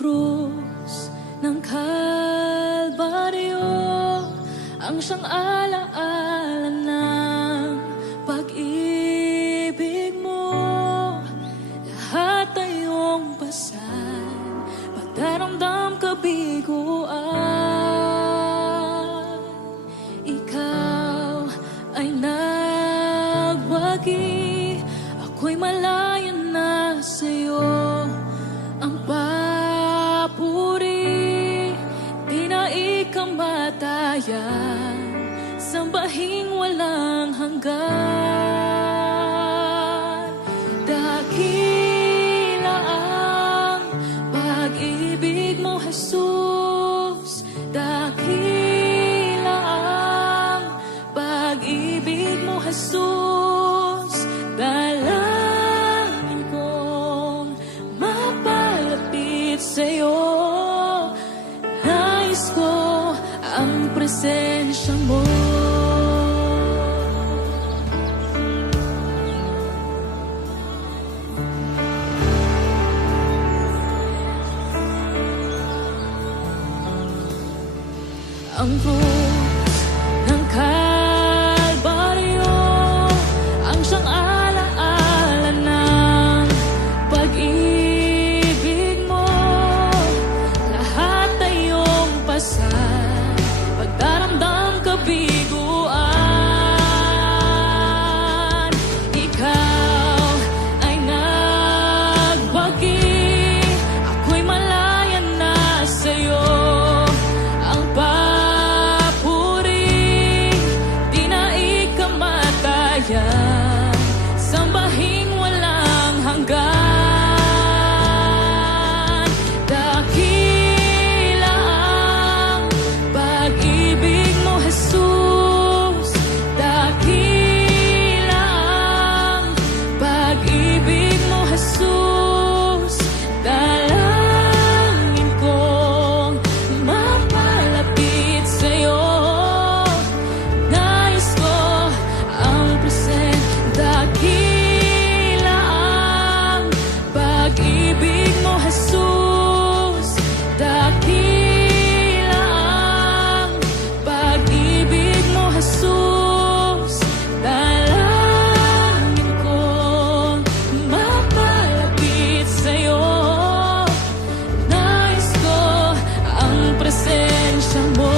krus ng Kalbaryo ang siyang alaala ng pag-ibig mo. Lahat ay iyong pasan, pagdaramdam kabiguan. Ikaw ay nagwagi, ako'y malaya na sa'yo. Ang papuri, di na ikamatayan, sambahing walang hanggan. Dakila ang pag-ibig mo, Jesus. Dakila ang pag-ibig mo, Jesus. Dalangin kong mapalapit sa'yo. Nais ko ang presensya mo. Ang krus ng Kalbaryo ang siyang alaala ng pag-ibig mo. Lahat ay iyong pasan, pagdaramdam kabiguan. Ikaw ay nagwagi, ako'y malaya na sa'yo. Ang sambahing walang hanggan. Dakila ang pag-ibig mo, Jesus. Dakila ang pag-ibig mo, Jesus. Dalangin kong mapalapit sa'yo. Nais ko ang presensya. Dakila ang pag-ibig mo, Jesus. Dakila ang pag-ibig mo, Jesus. Dalangin kong mapalapit sa'yo. Nais ko ang presensya mo.